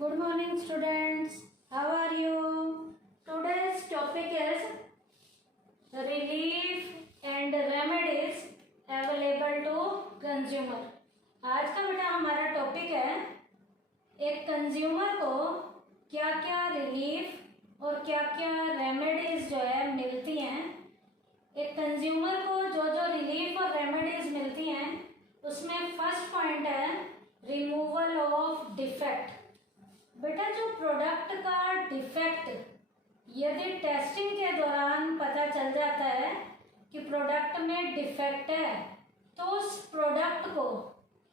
Good morning, students. How are you? Today's topic is relief and remedies available to consumer. आज का बेटा हमारा topic है एक कंज्यूमर को क्या क्या रिलीफ और क्या क्या रेमेडीज जो है मिलती हैं। एक कंज्यूमर को जो जो रिलीफ और रेमेडीज मिलती हैं उसमें फर्स्ट पॉइंट है रिमूवल ऑफ डिफेक्ट। बेटा जो प्रोडक्ट का डिफेक्ट यदि टेस्टिंग के दौरान पता चल जाता है कि प्रोडक्ट में डिफेक्ट है तो उस प्रोडक्ट को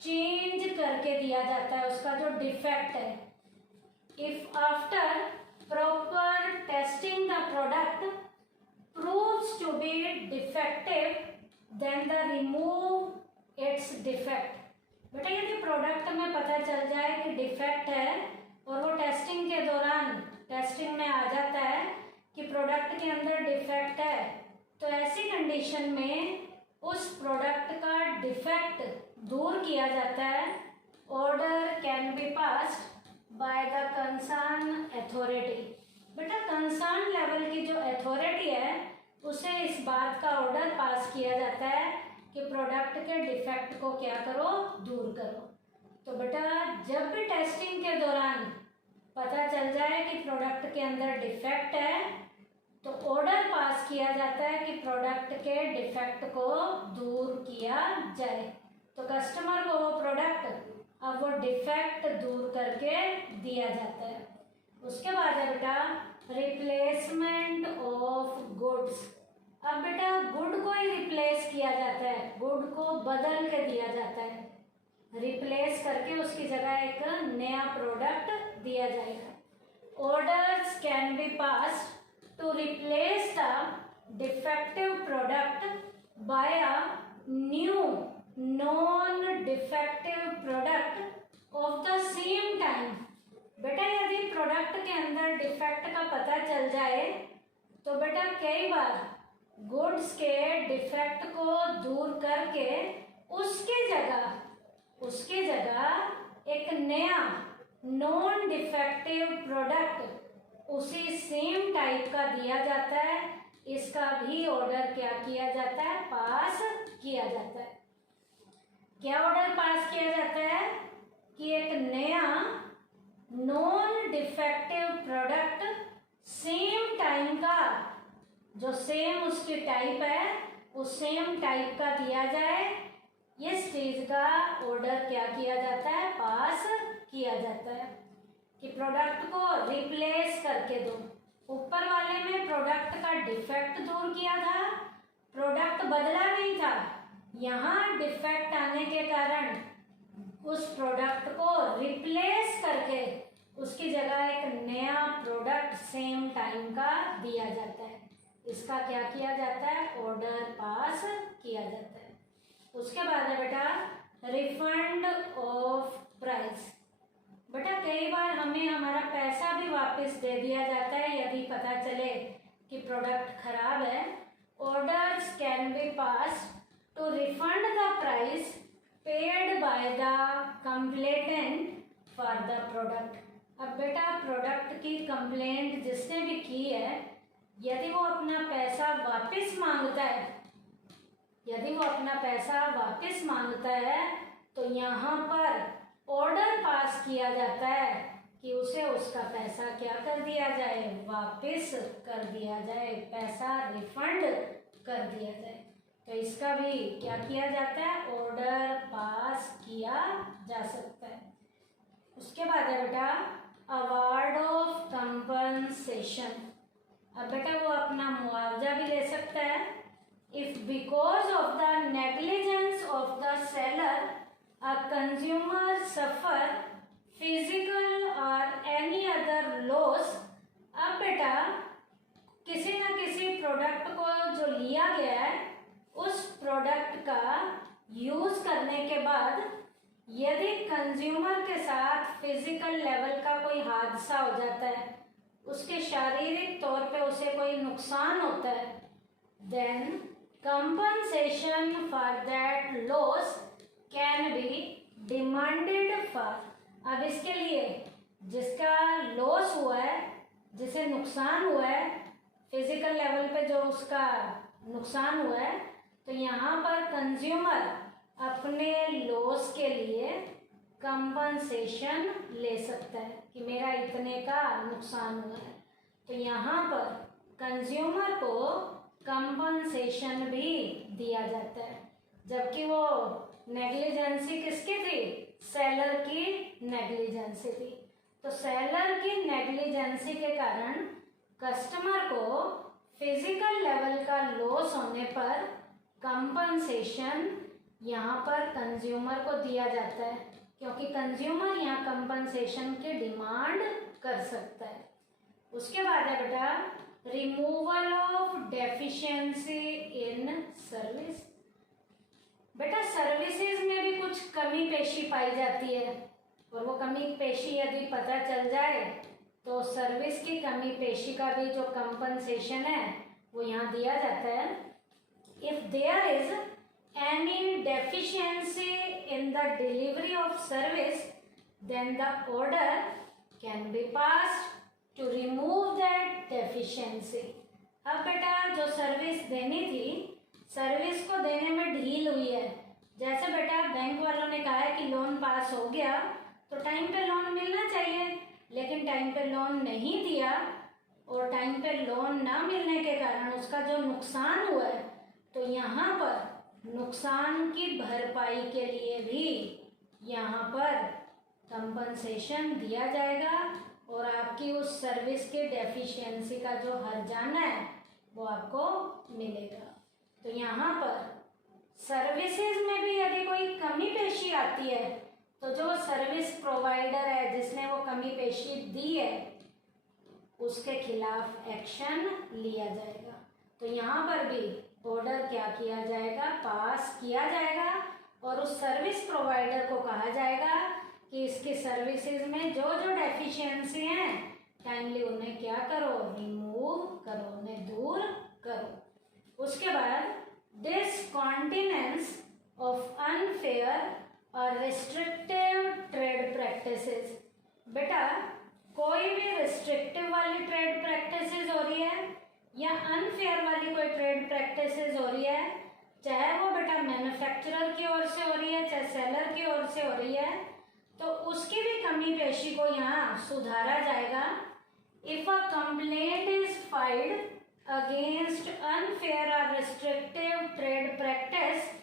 चेंज करके दिया जाता है, उसका जो डिफेक्ट है। If after proper testing the product proves to be defective then the remove its defect. बेटा यदि प्रोडक्ट में पता चल जाए कि डिफेक्ट है और वो टेस्टिंग के दौरान टेस्टिंग में आ जाता है कि प्रोडक्ट के अंदर डिफेक्ट है, तो ऐसी कंडीशन में उस प्रोडक्ट का डिफेक्ट दूर किया जाता है। Order can be passed by the concern authority. बेटा कंसर्न लेवल की जो अथॉरिटी है उसे इस बात का ऑर्डर पास किया जाता है कि प्रोडक्ट के डिफेक्ट को क्या करो, दूर करो। तो बेटा जब भी टेस्टिंग के दौरान पता चल जाए कि प्रोडक्ट के अंदर डिफेक्ट है तो ऑर्डर पास किया जाता है कि प्रोडक्ट के डिफेक्ट को दूर किया जाए। तो कस्टमर को वो प्रोडक्ट अब वो डिफेक्ट दूर करके दिया जाता है। उसके बाद है बेटा रिप्लेसमेंट ऑफ गुड्स। अब बेटा गुड को ही रिप्लेस किया जाता है, गुड को बदल के दिया जाता है, रिप्लेस करके उसकी जगह एक नया प्रोडक्ट दिया जाएगा। Orders can be passed to replace the defective product by a new non defective product of the same time. बेटा यदि प्रोडक्ट के अंदर डिफेक्ट का पता चल जाए तो बेटा कई बार गुड्स के डिफेक्ट को दूर करके उसके जगह एक नया नॉन डिफेक्टिव प्रोडक्ट उसी सेम टाइप का दिया जाता है। इसका भी ऑर्डर क्या किया जाता है, पास किया जाता है। क्या ऑर्डर पास किया जाता है कि एक नया non defective product same time का, जो सेम उसकी टाइप है उस सेम टाइप का दिया जाए। इस चीज का ऑर्डर क्या किया जाता है, पास किया जाता है कि प्रोडक्ट को रिप्लेस करके दो। ऊपर वाले में प्रोडक्ट का डिफेक्ट दूर किया था, प्रोडक्ट बदला नहीं था। यहाँ डिफेक्ट आने के कारण उस प्रोडक्ट को रिप्लेस करके उसकी जगह एक नया प्रोडक्ट सेम टाइम का दिया जाता है। इसका क्या किया जाता है, ऑर्डर पास किया जाता है। उसके बाद है बेटा रिफंड ऑफ प्राइस। बेटा कई बार हमें हमारा पैसा भी वापस दे दिया जाता है यदि पता चले कि प्रोडक्ट खराब है। Orders can be pass to refund the price paid by the complainant for the product. अब बेटा प्रोडक्ट की कंप्लेंट जिसने भी की है यदि वो अपना पैसा वापस मांगता है तो यहाँ पर ऑर्डर पास किया जाता है कि उसे उसका पैसा क्या कर दिया जाए, वापस कर दिया जाए, पैसा रिफंड कर दिया जाए। तो इसका भी क्या किया जाता है, ऑर्डर पास किया जा सकता है। उसके बाद है बेटा अवार्ड ऑफ कंपनसेशन। अब बेटा वो अपना मुआवजा भी ले सकता है। If because of the negligence of the seller a consumer suffer physical और एनी अदर लॉस। अब बेटा किसी न किसी प्रोडक्ट को जो लिया गया है उस प्रोडक्ट का यूज करने के बाद यदि कंज्यूमर के साथ फिजिकल लेवल का कोई हादसा हो जाता है, उसके शारीरिक तौर पे उसे कोई नुकसान होता है, then compensation for that loss can be demanded for. अब इसके लिए जिसका नुकसान हुआ है, फिजिकल लेवल पे जो उसका नुकसान हुआ है, तो यहाँ पर कंज्यूमर अपने लॉस के लिए कंपनसेशन ले सकता है कि मेरा इतने का नुकसान हुआ है। तो यहाँ पर कंज्यूमर को कंपनसेशन भी दिया जाता है, जबकि वो नेग्लिजेंसी किसकी थी? सेलर की नेग्लिजेंसी थी। तो सेलर की नेग्लिजेंसी के कारण कस्टमर को फिजिकल लेवल का लॉस होने पर कंपनसेशन यहाँ पर कंज्यूमर को दिया जाता है, क्योंकि कंज्यूमर यहाँ कंपनसेशन की डिमांड कर सकता है। उसके बाद है बेटा removal of deficiency in service. बेटा सर्विसेज में भी कुछ कमी पेशी पाई जाती है, और वो कमी पेशी यदि पता चल जाए तो सर्विस की कमी पेशी का भी जो कंपनसेशन है वो यहाँ दिया जाता है। If there is any deficiency in the delivery of service then the order can be passed to remove that deficiency. अब बेटा जो सर्विस देनी थी, सर्विस को देने में ढील हुई है। जैसे बेटा बैंक वालों ने कहा है कि लोन पास हो गया तो टाइम पे लोन मिलना चाहिए, लेकिन टाइम पे लोन नहीं दिया, और टाइम पे लोन ना मिलने के कारण उसका जो नुकसान हुआ है, तो यहाँ पर नुकसान की भरपाई के लिए भी यहाँ पर कंपनसेशन दिया जाएगा, और आपकी उस सर्विस के डेफिशिएंसी का जो हर्जाना है वो आपको मिलेगा। तो यहाँ पर सर्विसेज में भी यदि कोई कमी पेशी आती है तो जो सर्विस प्रोवाइडर है जिसने वो कमी पेशी दी है उसके खिलाफ एक्शन लिया जाएगा। तो यहाँ पर भी ऑर्डर क्या किया जाएगा? पास किया जाएगा, और उस सर्विस प्रोवाइडर को कहा जाएगा कि इसकी सर्विसेज में जो जो डेफिशिएंसी हैं काइंडली उन्हें क्या करो? रिमूव करो, उन्हें दूर करो। उसके बाद डिसकॉन्टिनेंस ऑफ अनफेयर और रिस्ट्रिक्टिव ट्रेड प्रैक्टिसेस। बेटा कोई भी रिस्ट्रिक्टिव वाली ट्रेड प्रैक्टिसेस हो रही है या अनफेयर वाली कोई ट्रेड प्रैक्टिसेस हो रही है, चाहे वो बेटा मैन्युफैक्चरर की ओर से हो रही है चाहे सेलर की ओर से हो रही है, तो उसकी भी कमी पेशी को यहाँ सुधारा जाएगा। If a complaint is filed against unfair और restrictive trade practice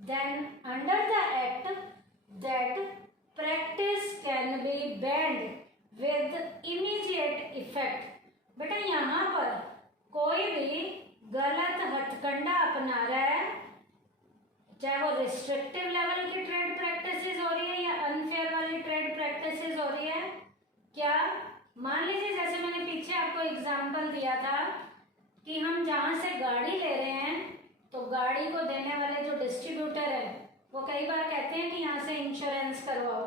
then under the act that practice can be banned with immediate effect। बेटा यहाँ पर कोई भी गलत हथकंडा अपना रहा है, चाहे वो रिस्ट्रिक्टिव लेवल की ट्रेड प्रैक्टिसेस हो रही है या अनफेयर वाली ट्रेड प्रैक्टिसेस हो रही है, क्या मान लीजिए जैसे मैंने पीछे आपको एग्जांपल दिया था कि हम जहाँ से गाड़ी ले रहे हैं तो गाड़ी को देने वाले जो डिस्ट्रीब्यूटर है वो कई बार कहते हैं कि यहाँ से इंश्योरेंस करवाओ,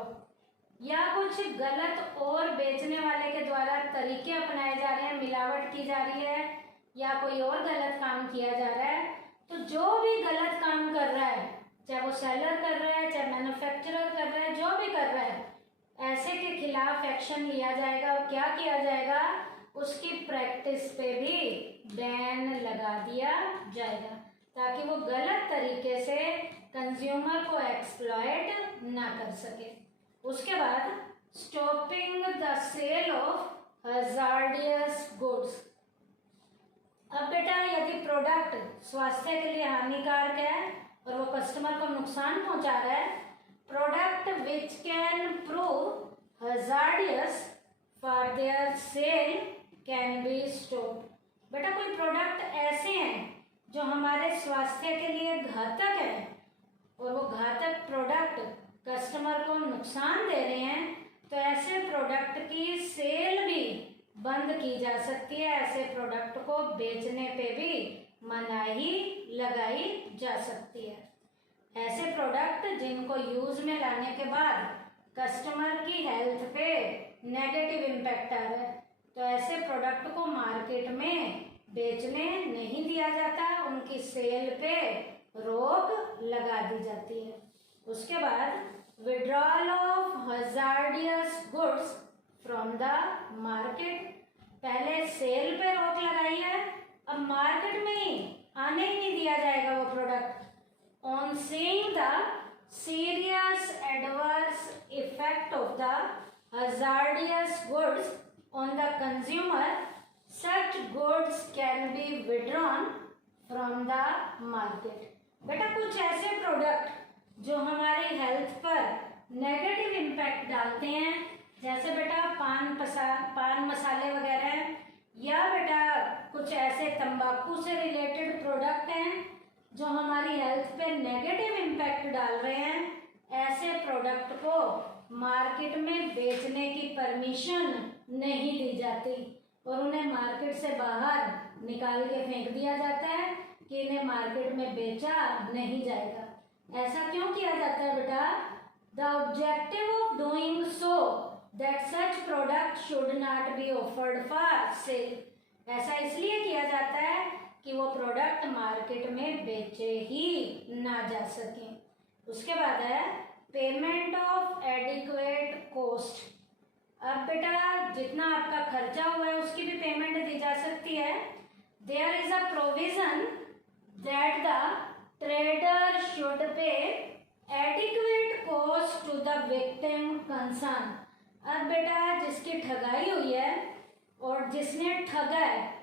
या कुछ गलत और बेचने वाले के द्वारा तरीके अपनाए जा रहे हैं, मिलावट की जा रही है या कोई और गलत काम किया जा रहा है। तो जो भी गलत काम कर रहा है, चाहे वो सेलर कर रहा है चाहे मैन्युफैक्चरर कर रहा है, जो भी कर रहा है, ऐसे के खिलाफ एक्शन लिया जाएगा। और क्या किया जाएगा? उसकी प्रैक्टिस पे भी बैन लगा दिया जाएगा ताकि वो गलत तरीके से कंज्यूमर को एक्सप्लॉइट ना कर सके। उसके बाद stopping the sale of hazardous goods. अब बेटा यदि प्रोडक्ट स्वास्थ्य के लिए हानिकारक है और वो कस्टमर को नुकसान पहुंचा रहा है, product which can prove hazardous for their sale can be stopped. बेटा कोई प्रोडक्ट ऐसे हैं जो हमारे स्वास्थ्य के लिए घातक है और वो घातक प्रोडक्ट कस्टमर को नुकसान दे रहे हैं, तो ऐसे प्रोडक्ट की सेल भी बंद की जा सकती है, ऐसे प्रोडक्ट को बेचने पे भी मनाही लगाई जा सकती है। ऐसे प्रोडक्ट जिनको यूज में लाने के बाद कस्टमर की हेल्थ पे नेगेटिव इम्पैक्ट आ रहा है, तो ऐसे प्रोडक्ट को मार्केट में बेचने नहीं दिया जाता, उनकी सेल पे रोक लगा दी जाती है। उसके बाद withdrawal of hazardous goods from the market. पहले सेल पे रोक लगाई है, अब मार्केट में ही आने ही नहीं दिया जाएगा वो product. On seeing the serious adverse effect of the hazardous goods on the consumer, such goods can be withdrawn from the market। बेटा कुछ ऐसे प्रोडक्ट जो हमारी हेल्थ पर नेगेटिव इम्पैक्ट डालते हैं, जैसे बेटा पान मसाले वगैरह, या बेटा कुछ ऐसे तंबाकू से रिलेटेड प्रोडक्ट हैं जो हमारी हेल्थ पे नेगेटिव इम्पैक्ट डाल रहे हैं, ऐसे प्रोडक्ट को मार्केट में बेचने की परमिशन नहीं दी जाती और उन्हें मार्केट से बाहर निकाल के फेंक दिया जाता है कि इन्हें मार्केट में बेचा नहीं जाएगा। ऐसा क्यों किया जाता है बेटा? The objective of doing so that such product should not be offered for sale. ऐसा इसलिए किया जाता है कि वो प्रोडक्ट मार्केट में बेचे ही ना जा सके। उसके बाद है पेमेंट ऑफ एडिक्वेट कॉस्ट। अब बेटा जितना आपका खर्चा हुआ है उसकी भी पेमेंट दी जा सकती है। There is a provision that the trader should pay adequate cost to the victim concern. अब बेटा जिसकी ठगाई हुई है और जिसने ठगा है,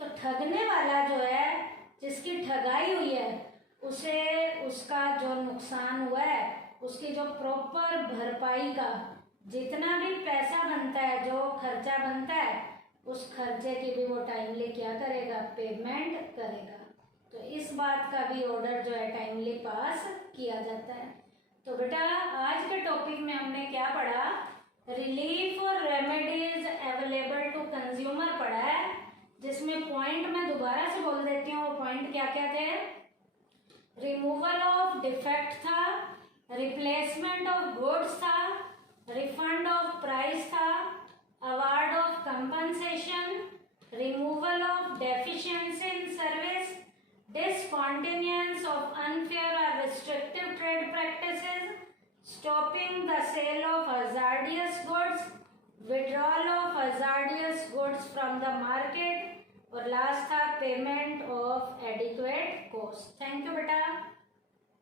तो ठगने वाला जो है, जिसकी ठगाई हुई है, उसे उसका जो नुकसान हुआ है उसकी जो प्रॉपर भरपाई का जितना भी पैसा बनता है, जो खर्चा बनता है, उस खर्चे की भी वो टाइमली क्या करेगा? पेमेंट करेगा। तो इस बात का भी ऑर्डर जो है टाइमली पास किया जाता है। तो बेटा आज के टॉपिक में हमने क्या पढ़ा? रिलीफ और रेमेडीज अवेलेबल टू कंज्यूमर पढ़ा है, जिसमें पॉइंट मैं दोबारा से बोल देती हूँ। वो पॉइंट क्या क्या थे? रिमूवल ऑफ डिफेक्ट था, रिप्लेसमेंट ऑफ गुड्स था, रिफंड ऑफ प्राइस था, award of compensation, removal of deficiency in service, discontinuance of unfair और restrictive trade practices, stopping the sale of hazardous goods, withdrawal of hazardous goods from the market, और last था payment of adequate cost. Thank you बेटा।